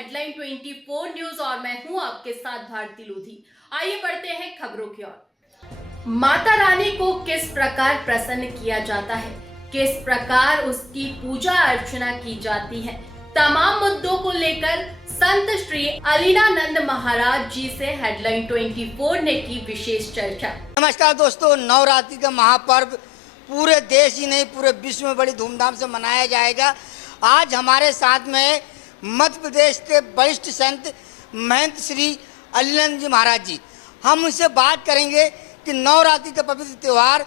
Headline 24 news और मैं हूं आपके साथ भारती लोधी। आइए बढ़ते हैं खबरों की ओर। माता रानी को किस प्रकार प्रसन्न किया जाता है, किस प्रकार उसकी पूजा अर्चना की जाती है, तमाम मुद्दों को लेकर संत श्री अलीनानंद महाराज जी से हेडलाइन 24 ने की विशेष चर्चा। नमस्कार दोस्तों, नवरात्रि का महापर्व पूरे देश ही नहीं पूरे विश्व में बड़ी धूमधाम से मनाया जाएगा। आज हमारे साथ में मध्य प्रदेश के वरिष्ठ संत महंत श्री अलीनानंद जी महाराज जी, हम उनसे बात करेंगे कि नवरात्रि का पवित्र त्यौहार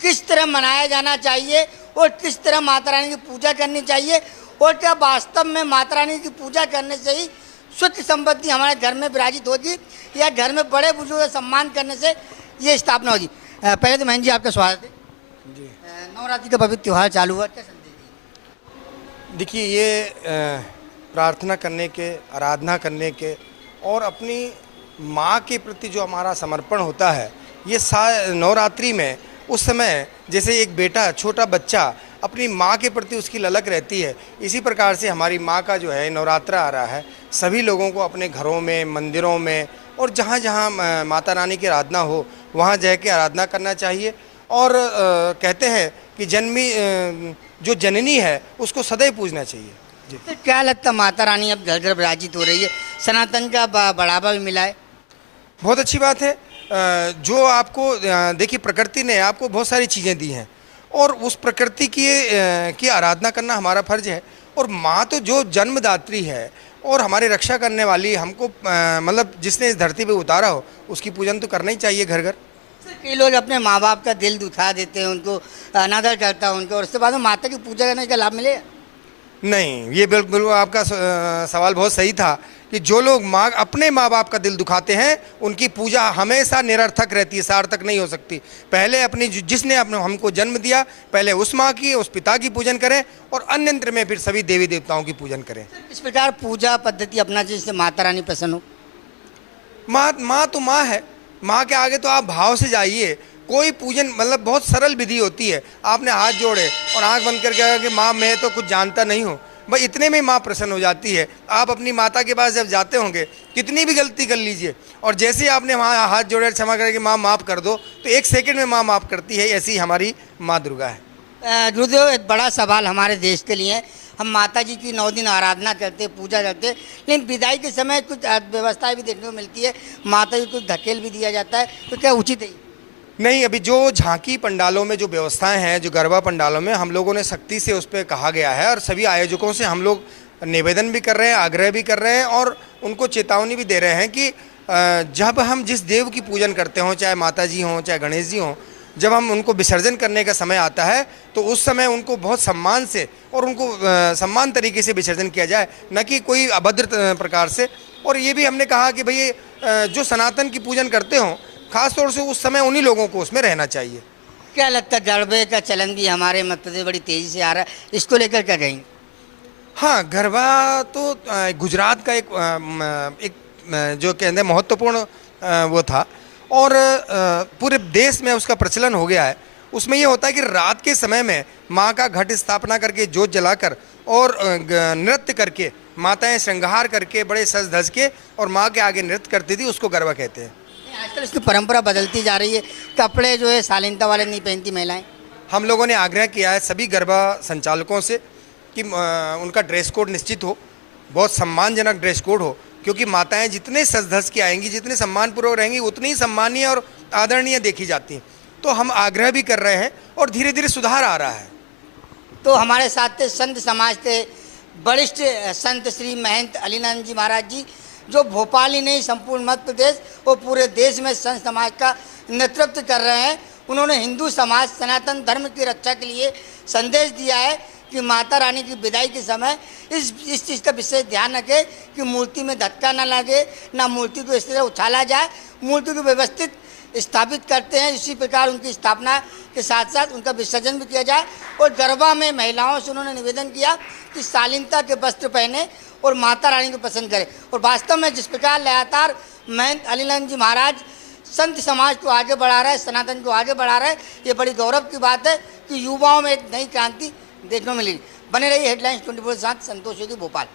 किस तरह मनाया जाना चाहिए और किस तरह माता रानी की पूजा करनी चाहिए और क्या वास्तव में माता रानी की पूजा करने से ही सुख संपत्ति हमारे घर में विराजित होगी या घर में बड़े बुजुर्गों का सम्मान करने से ये स्थापना होगी। पहले तो महंत जी आपका स्वागत है जी। नवरात्रि का पवित्र त्यौहार चालू हुआ, क्या संदेश है? देखिए, ये प्रार्थना करने के, आराधना करने के और अपनी माँ के प्रति जो हमारा समर्पण होता है, ये नवरात्रि में उस समय जैसे एक बेटा, छोटा बच्चा अपनी माँ के प्रति उसकी ललक रहती है, इसी प्रकार से हमारी माँ का जो है नवरात्रा आ रहा है। सभी लोगों को अपने घरों में, मंदिरों में और जहाँ जहाँ माता रानी की आराधना हो वहाँ जा के आराधना करना चाहिए। और कहते हैं कि जो जननी है उसको सदैव पूजना चाहिए जी। तो क्या लगता है माता रानी अब घर घर विराजित हो रही है, सनातन का बढ़ावा भी मिला है? बहुत अच्छी बात है। जो आपको देखिए, प्रकृति ने आपको बहुत सारी चीज़ें दी हैं और उस प्रकृति की आराधना करना हमारा फर्ज है। और माँ तो जो जन्मदात्री है और हमारी रक्षा करने वाली, हमको मतलब जिसने इस धरती पे उतारा हो, उसकी पूजन तो करना ही चाहिए घर घर। कई लोग अपने माँ बाप का दिल दुखा देते हैं, उनको अनादर करता है उनको, और उसके बाद में माता की पूजा करने का लाभ मिलेगा? नहीं, ये बिल्कुल आपका सवाल बहुत सही था कि जो लोग अपने माँ बाप का दिल दुखाते हैं, उनकी पूजा हमेशा निरर्थक रहती है, सार्थक नहीं हो सकती। पहले अपनी जिसने हमको जन्म दिया, पहले उस माँ की, उस पिता की पूजन करें और अन्यंत्र में फिर सभी देवी देवताओं की पूजन करें। इस प्रकार पूजा पद्धति अपना जिससे माता रानी प्रसन्न हो। माँ तो माँ है, माँ के आगे तो आप भाव से जाइए। कोई पूजन मतलब बहुत सरल विधि होती है। आपने हाथ जोड़े और आंख बंद करके कहा कि माँ मैं तो कुछ जानता नहीं हूँ, भाई इतने में माँ प्रसन्न हो जाती है। आप अपनी माता के पास जब जाते होंगे, कितनी भी गलती कर लीजिए और जैसे ही आपने वहाँ हाथ जोड़े क्षमा करके माँ माफ़ कर दो, तो 1 सेकंड में माँ माफ़ करती है। ऐसी हमारी माँ दुर्गा है। गुरुदेव, एक बड़ा सवाल हमारे देश के लिए, हम माता जी की 9 दिन आराधना करते, पूजा करते, लेकिन विदाई के समय कुछ व्यवस्थाएं भी देखने को मिलती है, माता जी को धकेल भी दिया जाता है, तो क्या उचित है? नहीं, अभी जो झांकी पंडालों में जो व्यवस्थाएं हैं, जो गरबा पंडालों में हम लोगों ने सख्ती से उस पर कहा गया है और सभी आयोजकों से हम लोग निवेदन भी कर रहे हैं, आग्रह भी कर रहे हैं और उनको चेतावनी भी दे रहे हैं कि जब हम जिस देव की पूजन करते हों, चाहे माता जी हों, चाहे गणेश जी हों, जब हम उनको विसर्जन करने का समय आता है तो उस समय उनको बहुत सम्मान से और उनको सम्मान तरीके से विसर्जन किया जाए, न कि कोई अभद्र प्रकार से। और ये भी हमने कहा कि भाई जो सनातन की पूजन करते हों, खास तौर से उस समय उन्हीं लोगों को उसमें रहना चाहिए। क्या लगता है गरबे का चलन भी हमारे मध्य प्रदेश बड़ी तेज़ी से आ रहा है, इसको लेकर क्या कहेंगे? हाँ, गरबा तो गुजरात का एक जो कहते हैं महत्वपूर्ण वो था और पूरे देश में उसका प्रचलन हो गया है। उसमें ये होता है कि रात के समय में माँ का घट स्थापना करके, जोत जलाकर और नृत्य करके, माताएं श्रृंगार करके बड़े सज धज के और माँ के आगे नृत्य करती थी, उसको गरबा कहते हैं। आजकल इसकी परंपरा बदलती जा रही है, कपड़े जो है शालीनता वाले नहीं पहनती महिलाएं। हम लोगों ने आग्रह किया है सभी गरबा संचालकों से कि उनका ड्रेस कोड निश्चित हो, बहुत सम्मानजनक ड्रेस कोड हो, क्योंकि माताएं जितने सज धज के आएंगी, जितने सम्मानपूर्वक रहेंगी, उतनी ही सम्मानीय और आदरणीय देखी जाती हैं। तो हम आग्रह भी कर रहे हैं और धीरे धीरे सुधार आ रहा है। तो हमारे साथ थे संत समाज के वरिष्ठ संत श्री महंत अलीनानंद जी महाराज जी, जो भोपाल ही नहीं संपूर्ण मध्य प्रदेश और पूरे देश में संत समाज का नेतृत्व कर रहे हैं। उन्होंने हिंदू समाज, सनातन धर्म की रक्षा के लिए संदेश दिया है कि माता रानी की विदाई के समय इस चीज़ का विशेष ध्यान रखें कि मूर्ति में धक्का ना लगे, ना मूर्ति को इस तरह उछाला जाए, मूर्ति को व्यवस्थित स्थापित करते हैं, इसी प्रकार उनकी स्थापना के साथ साथ उनका विसर्जन भी किया जाए। और गरबा में महिलाओं से उन्होंने निवेदन किया कि शालीनता के वस्त्र पहने और माता रानी को पसंद करें। और वास्तव में जिस प्रकार लगातार महंत अलीनानंद जी महाराज संत समाज को आगे बढ़ा रहा है, सनातन को आगे बढ़ा रहा है, ये बड़ी गौरव की बात है कि युवाओं में एक नई क्रांति देखने को मिलेगी। बने रहिए हेडलाइंस 24 के साथ। संतोष योगी, भोपाल।